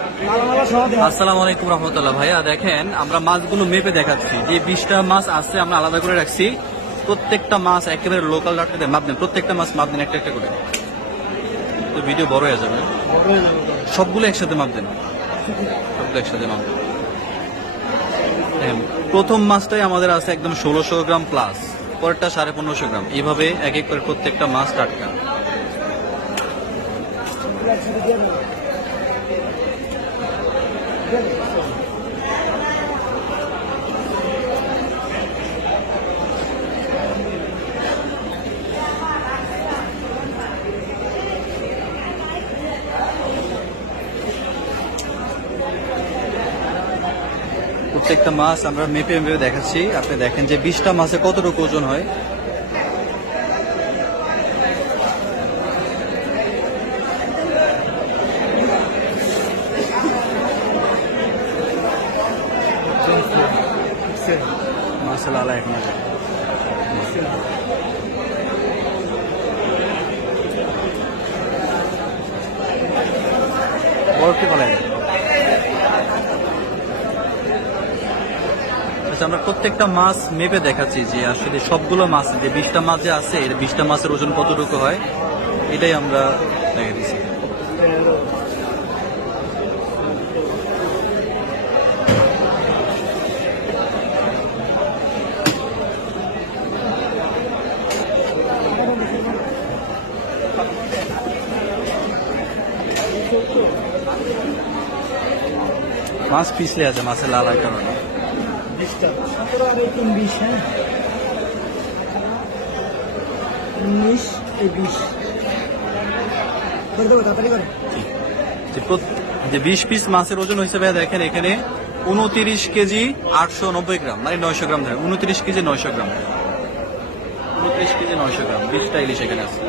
আসসালামু আলাইকুম রহমতুল্লাহ। ভাইয়া দেখেন, আমরা মাছগুলো মেপে দেখাচ্ছি। যে 20টা মাছ আছে আমরা আলাদা করে রাখছি। প্রত্যেকটা মাছ একেবারে লোকাল ডাক্তারদের মাপ দেন, প্রত্যেকটা মাছ মাপ দেন একটা একটা করে। তো ভিডিও বড় হয়ে যাবে, সবগুলো একসাথে মাপ দেন, সবগুলো একসাথে মাপ দেন। প্রথম মাছটাই আমাদের আছে একদম 1600 গ্রাম প্লাস, পরেরটা 1550 গ্রাম, এইভাবে এক এক করে প্রত্যেকটা মাছ টাটকা। প্রত্যেকটা মাছ আমরা মেপে মেপে দেখাচ্ছি। আপনি দেখেন যে 20টা মাছে কতটুকু ওজন হয়। মাছের লালা এখন আছে। বরফটি ভালো লাগে। আমরা প্রত্যেকটা মাছ মেপে দেখাচ্ছি যে আসলে সবগুলো মাছ, যে 20টা মাছ যে আছে, এর 20টা মাছের ওজন কতটুকু হয়, এটাই আমরা দেখে দিচ্ছি। মাছ পিছলে আছে মাছের লালার কারণে। 20 পিস মাছের ওজন হিসেবে দেখেন এখানে 29 কেজি 890 গ্রাম, মানে 900 গ্রাম ধরে, 29 কেজি 900 গ্রাম, 29 কেজি 900 গ্রাম, 20টা ইলিশ এখানে আছে।